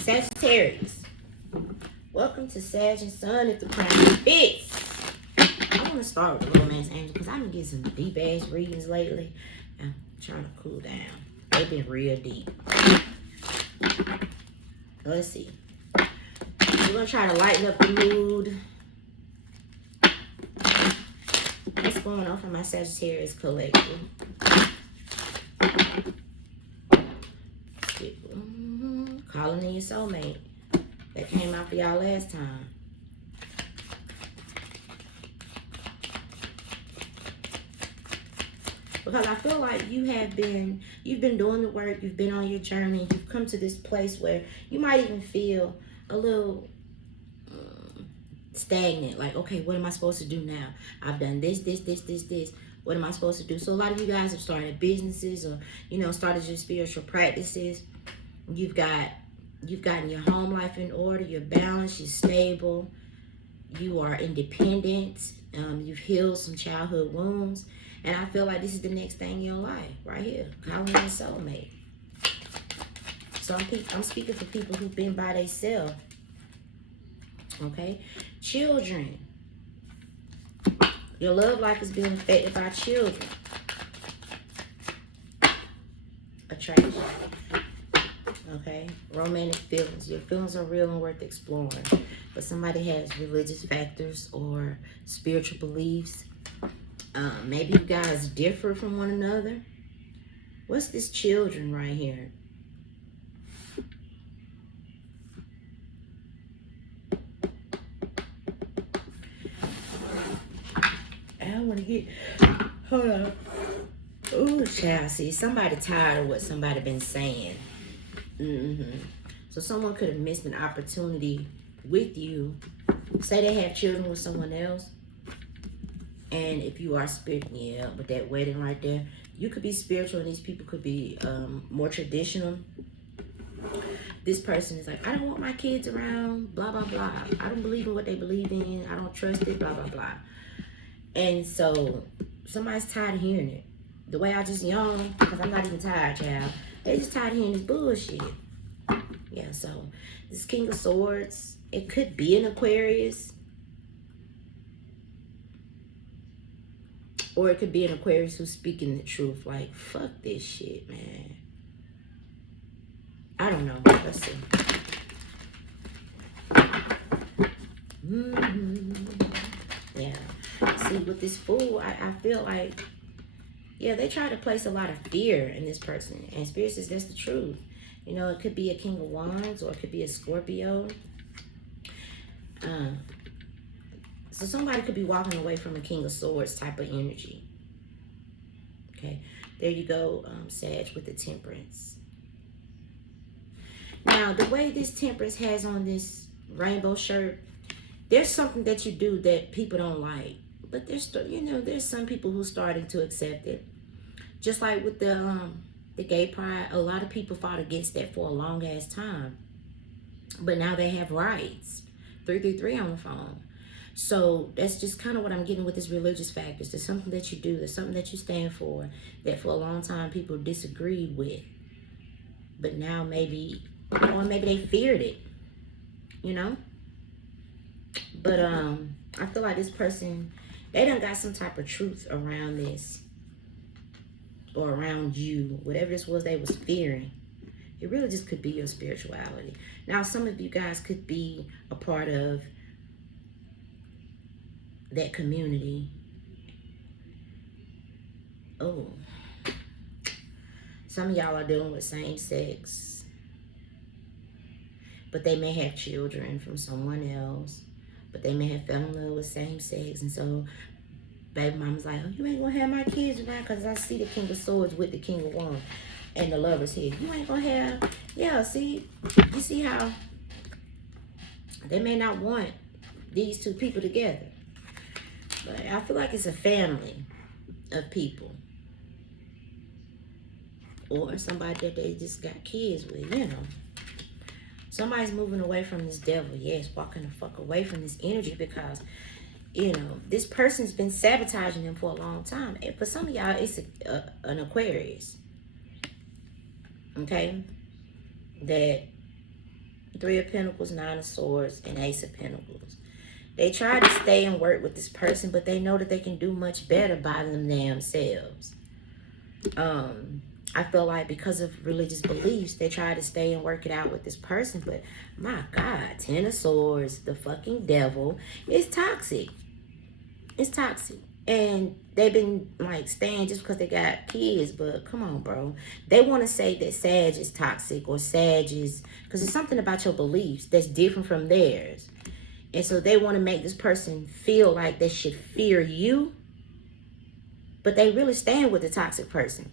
Sagittarius, welcome to Sag Son if the plan fits. I want to start with the romance angel because I've been getting some deep ass readings lately. I'm trying to cool down. They've been real deep. Let's see. We're going to try to lighten up the mood. What's going on for my Sagittarius collective? Calling in your soulmate. That came out for y'all last time. Because I feel like you've been doing the work, you've been on your journey, you've come to this place where you might even feel a little stagnant. Like, okay, what am I supposed to do now? I've done this. What am I supposed to do? So a lot of you guys have started businesses or, started your spiritual practices. You've gotten your home life in order, you're balanced, you're stable, you are independent, you've healed some childhood wounds. And I feel like this is the next thing in your life, right here. Calling in a soulmate. So I'm speaking for people who've been by themselves. Okay? Children. Your love life is being affected by children. Attraction. Okay? Romantic feelings. Your feelings are real and worth exploring. But somebody has religious factors or spiritual beliefs. Maybe you guys differ from one another. What's this children right here? I want to get... Hold on. Ooh, child. See, somebody tired of what somebody been saying. So someone could have missed an opportunity with you. Say they have children with someone else. And if you are spiritual, yeah, with that wedding right there, you could be spiritual and these people could be more traditional. This person is like, I don't want my kids around, blah, blah, blah. I don't believe in what they believe in. I don't trust it, blah, blah, blah. And so somebody's tired of hearing it. The way I just yawn, because I'm not even tired, child. They just tired of hearing this bullshit. Yeah, so this King of Swords, it could be an Aquarius. Or it could be an Aquarius who's speaking the truth. Like, fuck this shit, man. I don't know. Let's see. Yeah. See, with this Fool, I feel like, yeah, they try to place a lot of fear in this person. And Spirit says that's the truth. It could be a King of Wands or it could be a Scorpio. So somebody could be walking away from a King of Swords type of energy. Okay, there you go, Sag, with the Temperance. Now, the way this Temperance has on this rainbow shirt, there's something that you do that people don't like. But there's some people who are starting to accept it. Just like with the gay pride, a lot of people fought against that for a long ass time. But now they have rights. 333 on the phone. So that's just kind of what I'm getting with this religious factors. There's something that you do. There's something that you stand for that for a long time people disagreed with. But now maybe they feared it, But I feel like this person, they done got some type of truth around this or around you. Whatever this was they was fearing. It really just could be your spirituality. Now, some of you guys could be a part of that community. Oh, some of y'all are dealing with same sex, but they may have children from someone else, but they may have fell in love with same sex. And so baby mama's like, oh, you ain't gonna have my kids around because I see the King of Swords with the King of Wands and the Lovers here. You ain't gonna have, yeah, see, you see how they may not want these two people together. But I feel like it's a family of people. Or somebody that they just got kids with, Somebody's moving away from this devil. Yes, walking the fuck away from this energy because, this person's been sabotaging them for a long time. And for some of y'all, it's an Aquarius. Okay? That Three of Pentacles, Nine of Swords, and Ace of Pentacles. They try to stay and work with this person, but they know that they can do much better by them themselves. I feel like because of religious beliefs, they try to stay and work it out with this person. But my God, Ten of Swords, the fucking devil, is toxic. It's toxic. And they've been like staying just because they got kids. But come on, bro. They want to say that Sag is toxic or Sag is... Because it's something about your beliefs that's different from theirs. And so they want to make this person feel like they should fear you. But they really stand with the toxic person.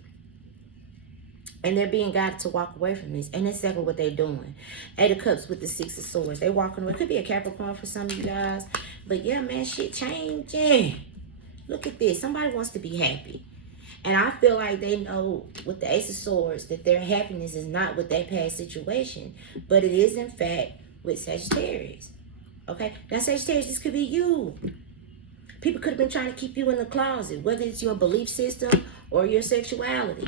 And they're being guided to walk away from this. And that's exactly what they're doing. Eight of Cups with the Six of Swords. They walking away. Could be a Capricorn for some of you guys. But yeah, man, shit changing. Look at this. Somebody wants to be happy. And I feel like they know with the Ace of Swords that their happiness is not with that past situation. But it is, in fact, with Sagittarius. Okay? Now, Sagittarius, this could be you. People could have been trying to keep you in the closet. Whether it's your belief system or your sexuality.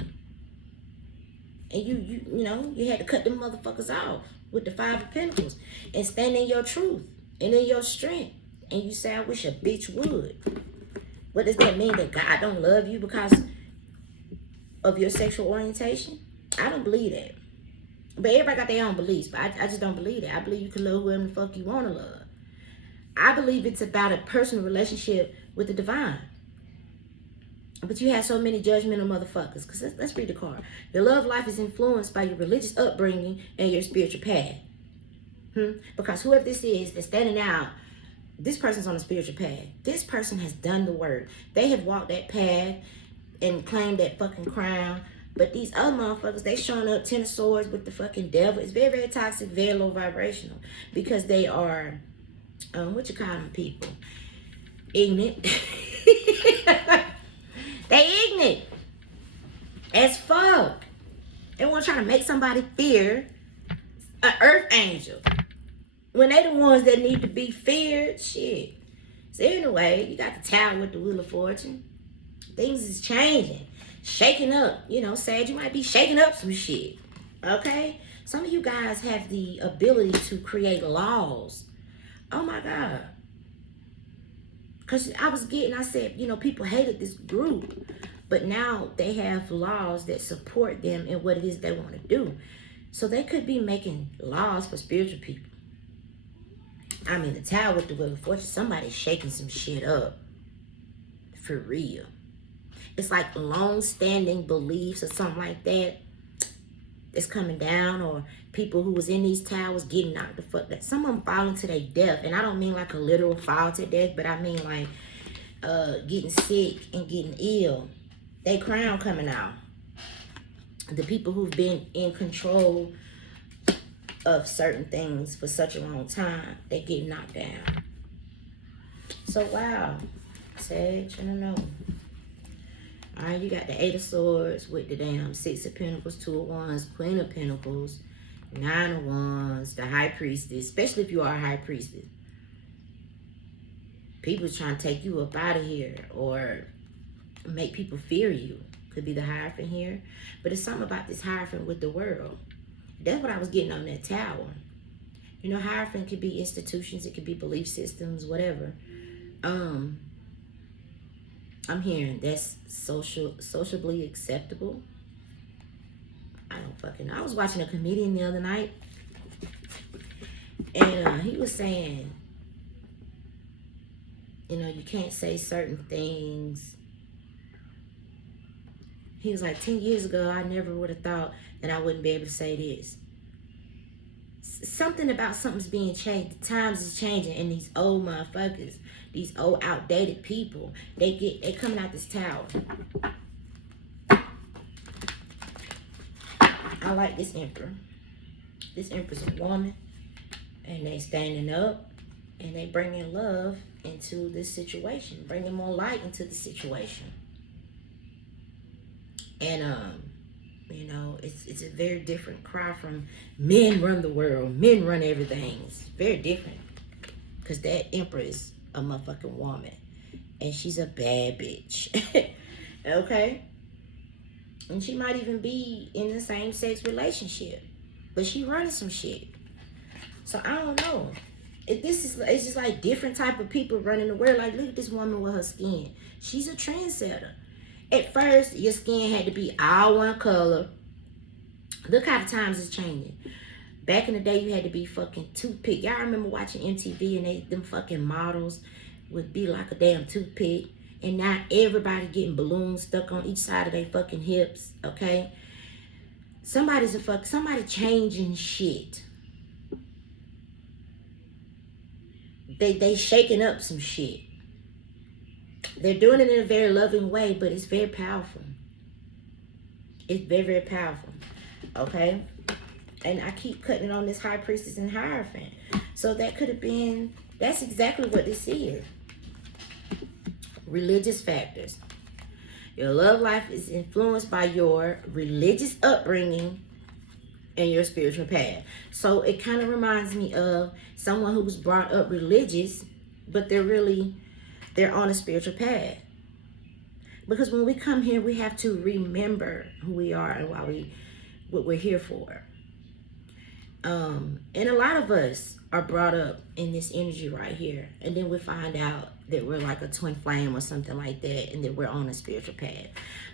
And you know, you had to cut them motherfuckers off with the Five of Pentacles and stand in your truth and in your strength. And you say, I wish a bitch would. What does that mean? That God don't love you because of your sexual orientation? I don't believe that. But everybody got their own beliefs. But I just don't believe that. I believe you can love whoever the fuck you want to love. I believe it's about a personal relationship with the divine. But you have so many judgmental motherfuckers. Because let's read the card. Your love life is influenced by your religious upbringing and your spiritual path. Because whoever this is that's standing out, this person's on a spiritual path. This person has done the work. They have walked that path and claimed that fucking crown. But these other motherfuckers, they showing up Ten of Swords with the fucking devil. It's very, very toxic, very low vibrational. Because they are, what you call them people? Ignorant. They ignorant as fuck. They want to try to make somebody fear an earth angel when they the ones that need to be feared. Shit. So anyway, you got the Tower with the Wheel of Fortune. Things is changing, shaking up. You know, Sag, you might be shaking up some shit. Okay? Some of you guys have the ability to create laws. Oh my God. Because I said, you know, people hated this group. But now they have laws that support them in what it is they want to do. So they could be making laws for spiritual people. I mean, the Tower with the Wheel of Fortune, somebody's shaking some shit up. For real. It's like long-standing beliefs or something like that. It's coming down, or people who was in these towers getting knocked the fuck down. Some of them falling to their death. And I don't mean like a literal fall to death, but I mean like getting sick and getting ill. They crown coming out. The people who've been in control of certain things for such a long time, they get knocked down. So wow, Sag, I don't know. All right, you got the Eight of Swords with the damn Six of Pentacles, Two of Wands, Queen of Pentacles, Nine of Wands, the High Priestess, especially if you are a High Priestess. People trying to take you up out of here or make people fear you. Could be the Hierophant here. But it's something about this Hierophant with the world. That's what I was getting on that Tower. You know, Hierophant could be institutions, it could be belief systems, whatever. I'm hearing that's sociably acceptable. I don't fucking know. I was watching a comedian the other night, and he was saying, you know, you can't say certain things. He was like, 10 years ago, I never would have thought that I wouldn't be able to say this. Something about something's being changed. The times is changing, and these old motherfuckers, these old outdated people, they coming out this Tower. I like this Emperor. This Emperor's a woman, and they standing up, and they bringing love into this situation, bringing more light into the situation. And you know, it's a very different cry from men run the world, men run everything. It's very different, because that Emperor is a motherfucking woman, and she's a bad bitch. Okay? And she might even be in the same sex relationship, but she running some shit. So I don't know. It's just like different type of people running the world. Like, look at this woman with her skin. She's a trendsetter. At first, your skin had to be all one color. Look how the times is changing. Back in the day, you had to be fucking toothpick. Y'all remember watching MTV and them fucking models would be like a damn toothpick. And now everybody getting balloons stuck on each side of their fucking hips, okay? Somebody changing shit. They shaking up some shit. They're doing it in a very loving way, but it's very powerful. It's very, very powerful, okay? And I keep cutting it on this High Priestess and Hierophant. So that could have been, that's exactly what this is. Religious factors. Your love life is influenced by your religious upbringing and your spiritual path. So it kind of reminds me of someone who was brought up religious, but they're on a spiritual path. Because when we come here, we have to remember who we are and what we're here for. And a lot of us are brought up in this energy right here, and then we find out that we're like a twin flame or something like that, and that we're on a spiritual path.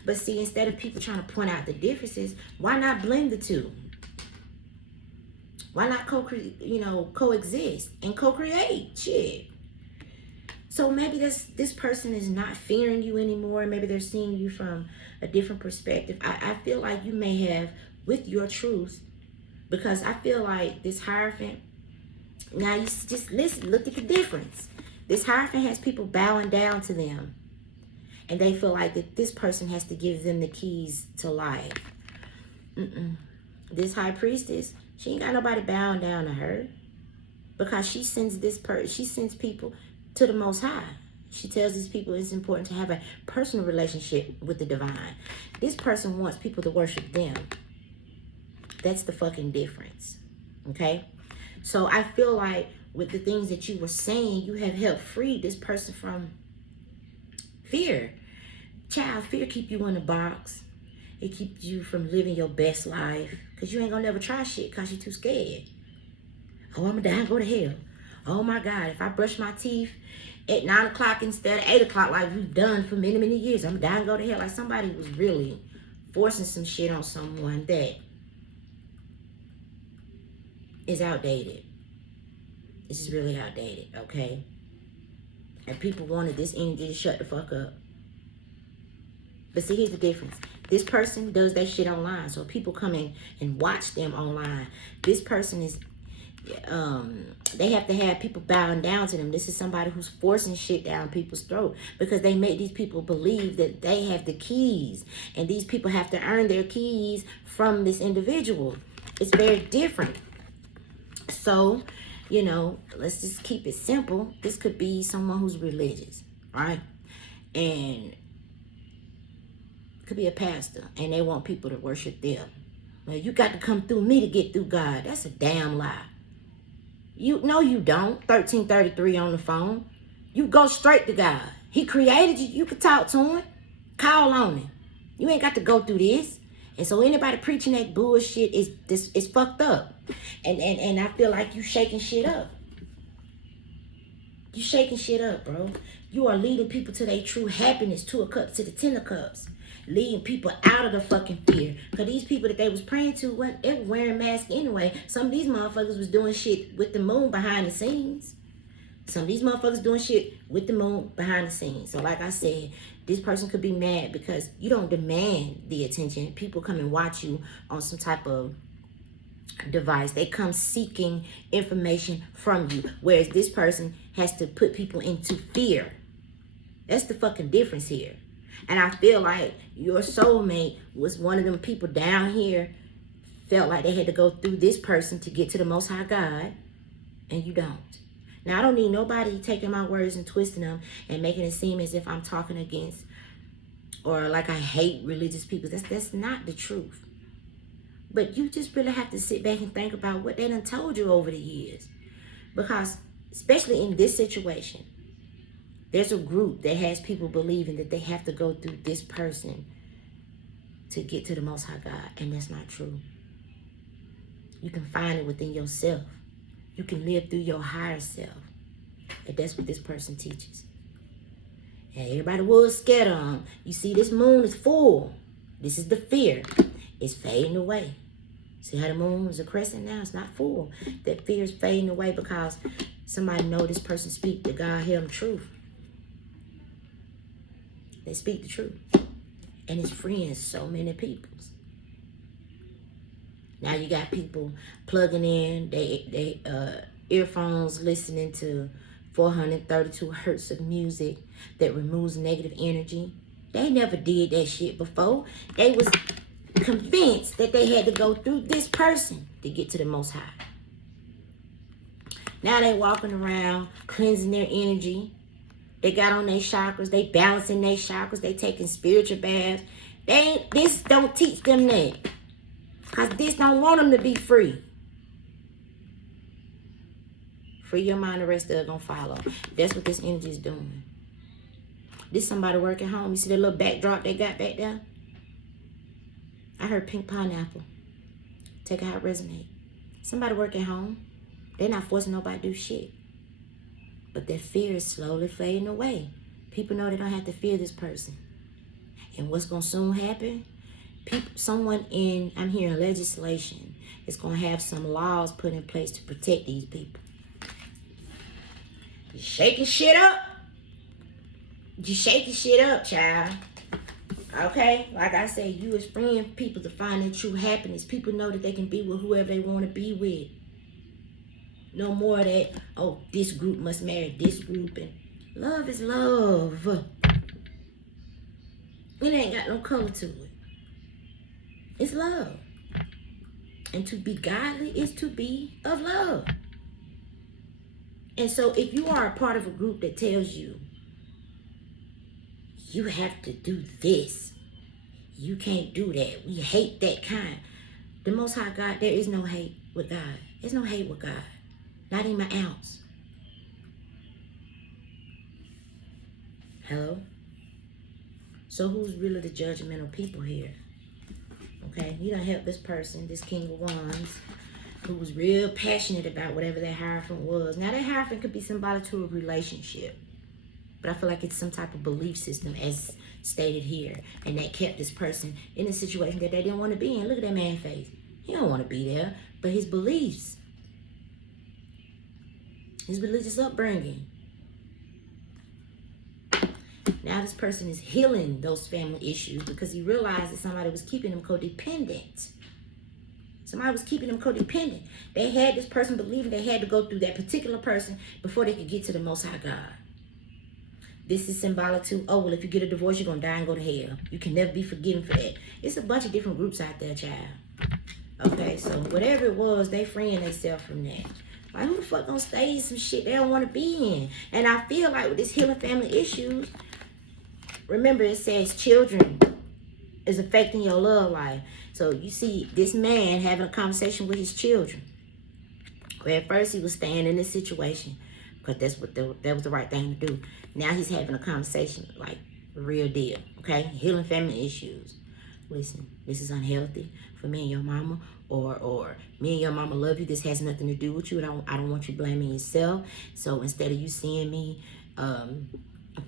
But see, instead of people trying to point out the differences, why not blend the two? Why not coexist and co-create shit? So maybe this person is not fearing you anymore. Maybe they're seeing you from a different perspective. I feel like you may have, with your truth, because I feel like this Hierophant, now you just listen, look at the difference. This Hierophant has people bowing down to them. And they feel like that this person has to give them the keys to life. This High Priestess, she ain't got nobody bowing down to her. Because she sends people to the Most High. She tells these people it's important to have a personal relationship with the divine. This person wants people to worship them. That's the fucking difference. Okay? So I feel like with the things that you were saying, you have helped free this person from fear. Child, fear keep you in a box. It keeps you from living your best life. Because you ain't gonna never try shit because you're too scared. Oh, I'm gonna die and go to hell. Oh my God, if I brush my teeth at 9 o'clock instead of 8 o'clock like we've done for many, many years, I'm gonna die and go to hell. Like somebody was really forcing some shit on someone that is outdated. This is really outdated, okay? And people wanted this energy to shut the fuck up. But see, here's the difference. This person does that shit online. So people come in and watch them online. This person is, they have to have people bowing down to them. This is somebody who's forcing shit down people's throat because they make these people believe that they have the keys. And these people have to earn their keys from this individual. It's very different. So, let's just keep it simple. This could be someone who's religious, right? And could be a pastor, and they want people to worship them. Well, you got to come through me to get through God. That's a damn lie. You don't. 1333 on the phone. You go straight to God. He created you. You can talk to him. Call on him. You ain't got to go through this. And so anybody preaching that bullshit is fucked up. And I feel like you shaking shit up. You shaking shit up, bro. You are leading people to their true happiness, 2 of Cups to the 10 of Cups. Leading people out of the fucking fear. Because these people that they was praying to, they were wearing masks anyway. Some of these motherfuckers was doing shit with the moon behind the scenes. Some of these motherfuckers doing shit with the moon behind the scenes. So like I said, this person could be mad because you don't demand the attention. People come and watch you on some type of device. They come seeking information from you. Whereas this person has to put people into fear. That's the fucking difference here. And I feel like your soulmate was one of them people down here, felt like they had to go through this person to get to the Most High God, and you don't. Now, I don't need nobody taking my words and twisting them and making it seem as if I'm talking against or like I hate religious people. That's not the truth. But you just really have to sit back and think about what they done told you over the years. Because, especially in this situation, there's a group that has people believing that they have to go through this person to get to the Most High God. And that's not true. You can find it within yourself. you can live through your higher self. And that's what this person teaches. And everybody was scared of them. You see, this moon is full. This is the fear. It's fading away. See how the moon is a crescent now? It's not full. That fear is fading away because somebody know this person speak the God him truth. They speak the truth. And it's freeing so many people. Now you got people plugging in they earphones listening to 432 hertz of music that removes negative energy. They never did that shit before. They was convinced that they had to go through this person to get to the Most High. Now they walking around cleansing their energy. They got on their chakras. They balancing their chakras. They taking spiritual baths. This don't teach them that. Because this don't want them to be free. Free your mind, the rest of it gonna follow. That's what this energy is doing. This somebody working home. You see the little backdrop they got back there? I heard pink pineapple. Take it how it resonate. Somebody working home. They're not forcing nobody to do shit. But that fear is slowly fading away. People know they don't have to fear this person. And what's gonna soon happen? Someone I'm hearing legislation is gonna have some laws put in place to protect these people. You shaking shit up. You shaking shit up, child. Okay? Like I said, you is freeing people to find their true happiness. People know that they can be with whoever they want to be with. No more of that, oh, this group must marry this group. And love is love. It ain't got no color to it. It's love. And to be godly is to be of love. And so if you are a part of a group that tells you, you have to do this, you can't do that, we hate that kind. The Most High God, there is no hate with God. There's no hate with God. Not even an ounce. Hello? So who's really the judgmental people here? Okay, you done helped this person, this King of Wands, who was real passionate about whatever that Hierophant was. Now that Hierophant could be symbolic to a relationship, but I feel like it's some type of belief system as stated here, and that kept this person in a situation that they didn't want to be in. Look at that man's face. He don't want to be there, but his beliefs, his religious upbringing. Now this person is healing those family issues because he realized that somebody was keeping him codependent. Somebody was keeping them codependent. They had this person believing they had to go through that particular person before they could get to the Most High God. This is symbolic to, oh, well, if you get a divorce, you're going to die and go to hell. You can never be forgiven for that. It's a bunch of different groups out there, child. Okay, so whatever it was, they freeing themselves from that. Like, who the fuck gonna stay in some shit they don't want to be in? And I feel like with this healing family issues, remember it says children is affecting your love life. So you see this man having a conversation with his children. Where at first he was staying in this situation because that was the right thing to do. Now he's having a conversation like the real deal. Okay, healing family issues. Listen, this is unhealthy for me and your mama, or me and your mama love you. This has nothing to do with you. I don't want you blaming yourself. So instead of you seeing me 5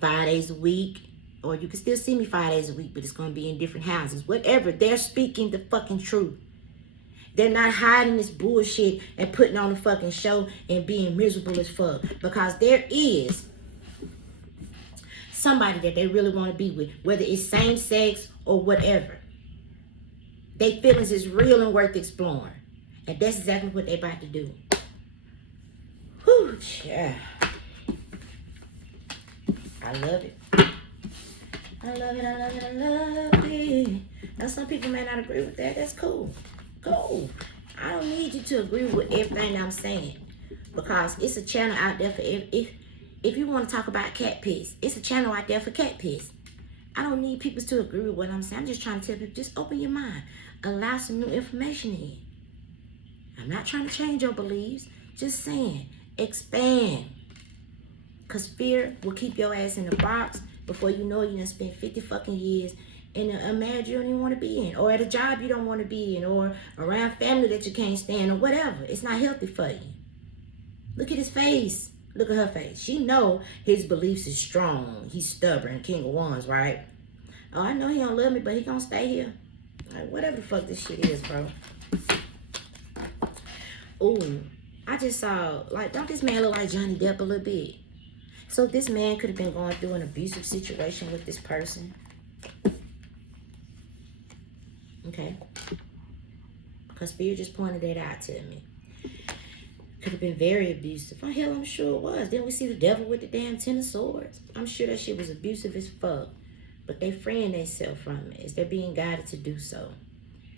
days a week, or you can still see me 5 days a week, but it's going to be in different houses. Whatever. They're speaking the fucking truth. They're not hiding this bullshit and putting on a fucking show and being miserable as fuck. Because there is somebody that they really want to be with, whether it's same sex or whatever. Their feelings is real and worth exploring. And that's exactly what they're about to do. Whew, yeah. I love it. I love it, I love it, I love it. Now some people may not agree with that. That's cool. Cool. I don't need you to agree with everything I'm saying. Because it's a channel out there for if you want to talk about cat piss, it's a channel out there for cat piss. I don't need people to agree with what I'm saying. I'm just trying to tell people, just open your mind. Allow some new information in. I'm not trying to change your beliefs. Just saying, expand. Because fear will keep your ass in the box. Before you know it, you done spent 50 fucking years in a marriage you don't even want to be in, or at a job you don't want to be in, or around family that you can't stand, or whatever. It's not healthy for you. Look at his face. Look at her face. She know his beliefs is strong. He's stubborn. King of Wands, right? Oh, I know he don't love me, but he gonna stay here. Like, whatever the fuck this shit is, bro. Ooh, I just saw, like, don't this man look like Johnny Depp a little bit? So this man could have been going through an abusive situation with this person. Okay. Because Spirit just pointed that out to me. Could have been very abusive. Oh, hell, I'm sure it was. Then we see the devil with the damn 10 of swords. I'm sure that shit was abusive as fuck. But they freeing themselves from it as they're being guided to do so.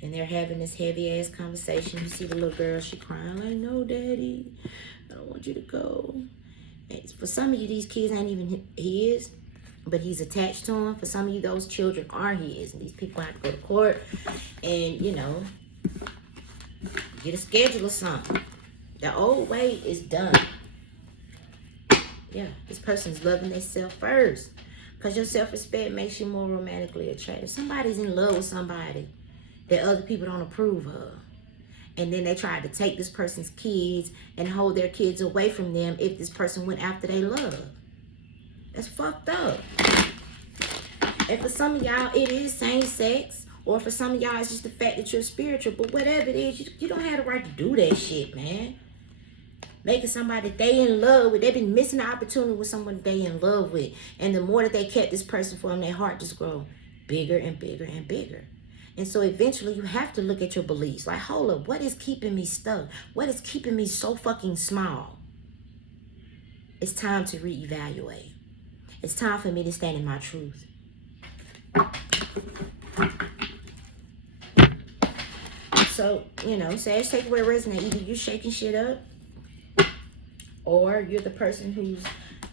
And they're having this heavy ass conversation. You see the little girl, she crying like, no, daddy, I don't want you to go. And for some of you, these kids ain't even his, but he's attached to them. For some of you, those children are his. And these people have to go to court and, you know, get a schedule or something. The old way is done. Yeah, this person's loving themselves first. Because your self-respect makes you more romantically attractive. Somebody's in love with somebody that other people don't approve of. And then they try to take this person's kids and hold their kids away from them if this person went after they love. That's fucked up. And for some of y'all, it is same sex. Or for some of y'all, it's just the fact that you're spiritual. But whatever it is, you don't have the right to do that shit, man. Making somebody that they in love with. They've been missing the opportunity with someone they in love with. And the more that they kept this person for them, their heart just grow bigger and bigger and bigger. And so eventually you have to look at your beliefs. Like, hold up, what is keeping me stuck? What is keeping me so fucking small? It's time to reevaluate. It's time for me to stand in my truth. So, you know, Sag, take away resonate. Either you're shaking shit up, or you're the person who's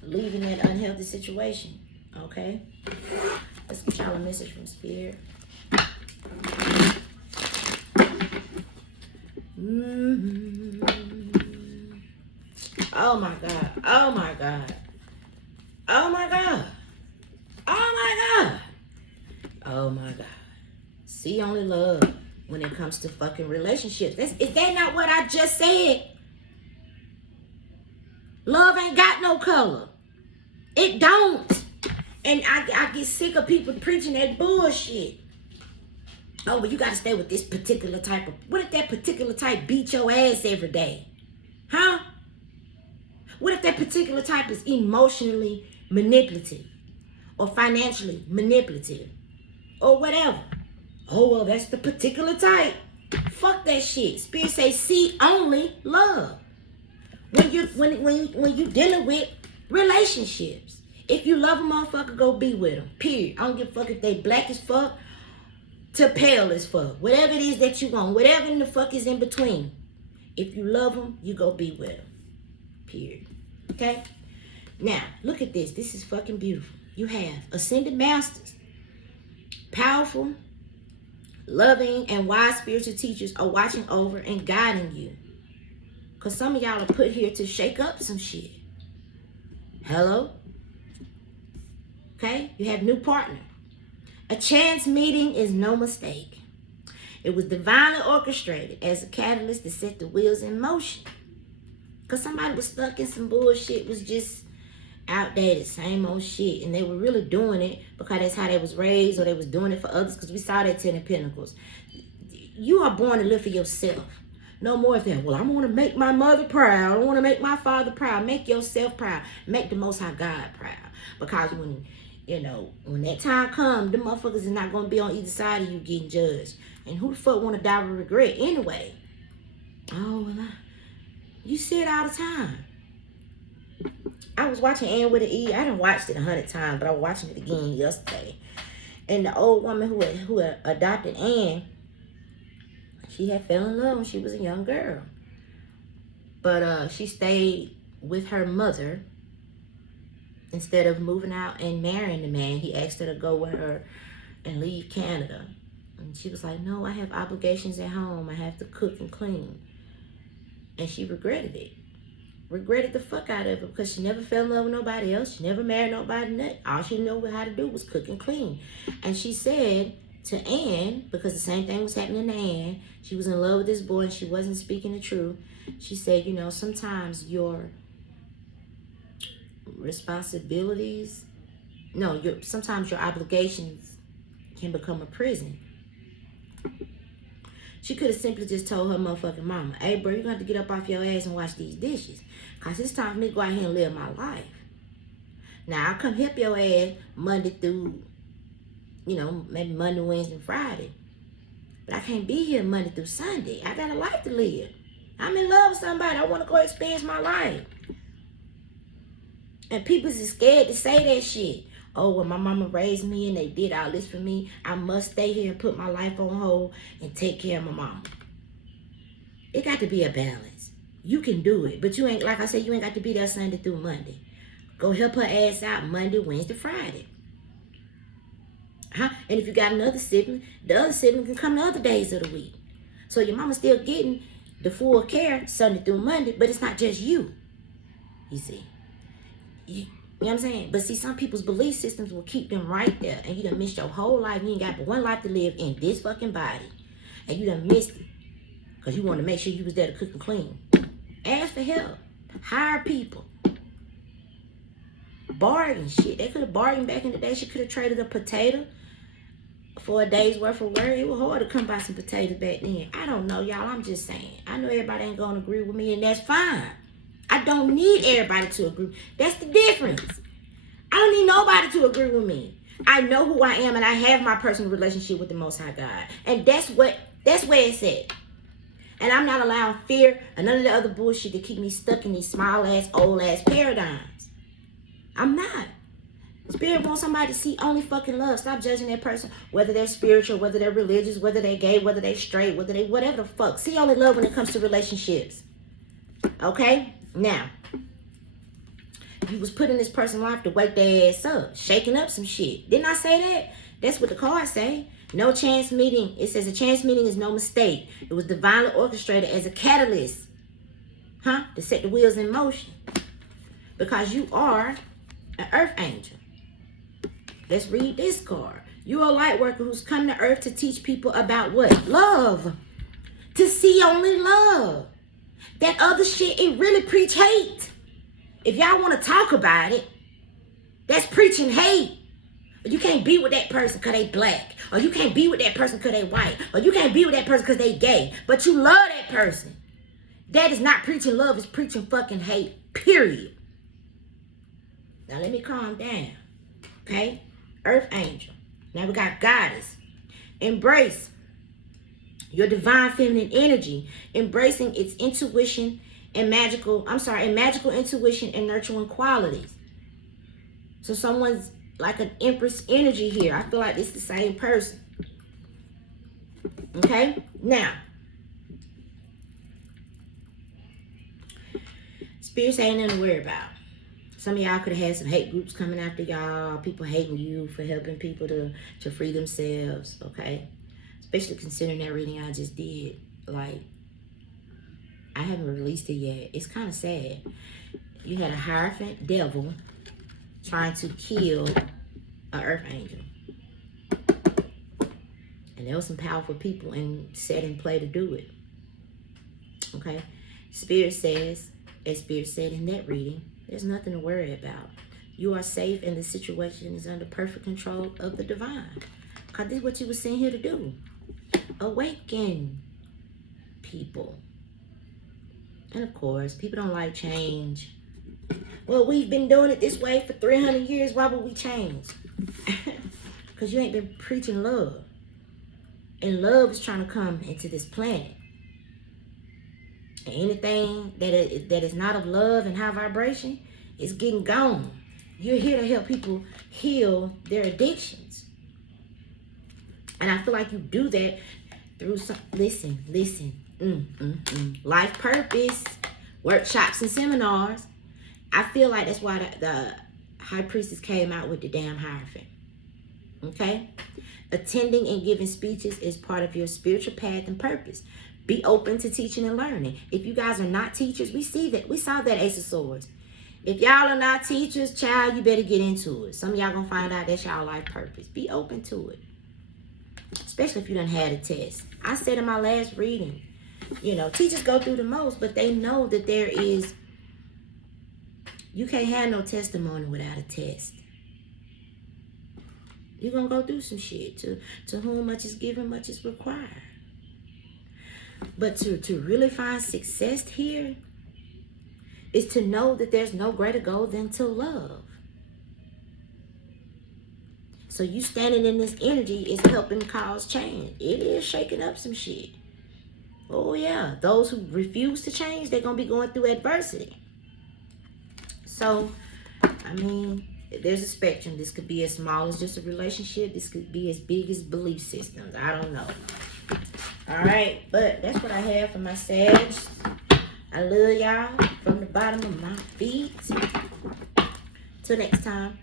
leaving that unhealthy situation. Okay? Let's get y'all a message from Spirit. Oh my God. Oh my God. Oh my God. Oh my God. Oh my God. See only love when it comes to fucking relationships. Is that not what I just said? Love ain't got no color. It don't. And I get sick of people preaching that bullshit. Oh, but you got to stay with this particular type of... What if that particular type beat your ass every day? Huh? What if that particular type is emotionally manipulative? Or financially manipulative? Or whatever? Oh, well, that's the particular type. Fuck that shit. Spirit say, see only love. When you dealing with relationships. If you love a motherfucker, go be with them. Period. I don't give a fuck if they black as fuck to pale as fuck. Whatever it is that you want. Whatever in the fuck is in between. If you love them, you go be with them. Period. Okay? Now, look at this. This is fucking beautiful. You have ascended masters. Powerful, loving, and wise spiritual teachers are watching over and guiding you. Because some of y'all are put here to shake up some shit. Hello? Okay? You have new partner. A chance meeting is no mistake. It was divinely orchestrated as a catalyst to set the wheels in motion. Because somebody was stuck in some bullshit, was just outdated, same old shit. And they were really doing it because that's how they was raised, or they was doing it for others, because we saw that 10 of Pentacles. You are born to live for yourself. No more of that, well, I want to make my mother proud. I want to make my father proud. Make yourself proud. Make the Most High God proud. Because when, you know, when that time comes, the motherfuckers is not going to be on either side of you getting judged. And who the fuck want to die with regret anyway? Oh, well, you see it all the time. I was watching Ann with an E. I done watched it 100 times, but I was watching it again yesterday. And the old woman who adopted Ann, she had fell in love when she was a young girl. But she stayed with her mother instead of moving out and marrying the man. He asked her to go with her and leave Canada. And she was like, no, I have obligations at home. I have to cook and clean. And she regretted it. Regretted the fuck out of it because she never fell in love with nobody else. She never married nobody. All she knew how to do was cook and clean. And she said to Ann, because the same thing was happening to Ann. She was in love with this boy and she wasn't speaking the truth. She said, you know, sometimes your responsibilities, no, sometimes your obligations can become a prison. She could have simply just told her motherfucking mama, hey, bro, you're going to have to get up off your ass and wash these dishes. Because it's time for me to go out here and live my life. Now, I'll come help your ass Monday through, you know, maybe Monday, Wednesday, and Friday. But I can't be here Monday through Sunday. I got a life to live. I'm in love with somebody. I want to go experience my life. And people is scared to say that shit. Oh, well, my mama raised me and they did all this for me. I must stay here and put my life on hold and take care of my mama. It got to be a balance. You can do it. But you ain't, like I said, you ain't got to be there Sunday through Monday. Go help her ass out Monday, Wednesday, Friday. Huh? And if you got another sibling, the other sibling can come the other days of the week. So your mama's still getting the full care Sunday through Monday, but it's not just you. You see. You know what I'm saying? But see, some people's belief systems will keep them right there. And you done missed your whole life. You ain't got but one life to live in this fucking body. And you done missed it. Because you want to make sure you was there to cook and clean. Ask for help. Hire people. Bargain shit. They could have bargained back in the day. She could have traded a potato for a day's worth of work. It was hard to come by some potatoes back then. I don't know, y'all. I'm just saying. I know everybody ain't going to agree with me, and that's fine. I don't need everybody to agree. That's the difference. I don't need nobody to agree with me. I know who I am, and I have my personal relationship with the Most High God. And that's where it's at. And I'm not allowing fear and none of the other bullshit to keep me stuck in these small-ass, old-ass paradigms. I'm not. Spirit wants somebody to see only fucking love. Stop judging that person, whether they're spiritual, whether they're religious, whether they're gay, whether they're straight, whether they whatever the fuck. See only love when it comes to relationships. Okay? Now, you was put in this person's life to wake their ass up, shaking up some shit. Didn't I say that? That's what the cards say. No chance meeting. It says a chance meeting is no mistake. It was divinely orchestrated as a catalyst, to set the wheels in motion. Because you are an earth angel. Let's read this card. You're a light worker who's come to earth to teach people about what? Love. To see only love. That other shit, it really preach hate. If y'all want to talk about it, that's preaching hate. Or you can't be with that person because they black. Or you can't be with that person because they white. Or you can't be with that person because they gay. But you love that person. That is not preaching love. It's preaching fucking hate. Period. Now let me calm down. Okay? Earth angel. Now we got goddess. Embrace your divine feminine energy. Embracing its intuition and magical intuition and nurturing qualities. So someone's like an empress energy here. I feel like it's the same person. Okay? Now, spirits ain't nothing to worry about. Some of y'all could have had some hate groups coming after y'all. People hating you for helping people to free themselves. Okay? Especially considering that reading I just did. Like, I haven't released it yet. It's kind of sad. You had a Hierophant devil trying to kill an earth angel. And there were some powerful people set in play to do it. Okay? Spirit says, as Spirit said in that reading, there's nothing to worry about. You are safe and the situation is under perfect control of the divine. Because this is what you were sent here to do. Awaken people. And of course, people don't like change. Well, we've been doing it this way for 300 years. Why would we change? Because you ain't been preaching love. And love is trying to come into this planet. And anything that is not of love and high vibration is getting gone. You're here to help people heal their addictions. And I feel like you do that through some, listen. Life purpose, workshops and seminars. I feel like that's why the High Priestess came out with the damn Hierophant. Okay? Attending and giving speeches is part of your spiritual path and purpose. Be open to teaching and learning. If you guys are not teachers, we saw that Ace of Swords. If y'all are not teachers, child, you better get into it. Some of y'all gonna find out that's y'all life purpose. Be open to it. especially if you done had a test. I said in my last reading, you know, teachers go through the most, but they know that there is, you can't have no testimony without a test. You're going to go through some shit. To whom much is given, much is required. But to really find success here is to know that there's no greater goal than to love. So you standing in this energy is helping cause change. It is shaking up some shit. Oh yeah, those who refuse to change, they're going to be going through adversity. So, I mean, there's a spectrum. This could be as small as just a relationship. This could be as big as belief systems. I don't know. All right, but that's what I have for my Sag. I love y'all from the bottom of my feet. Till next time.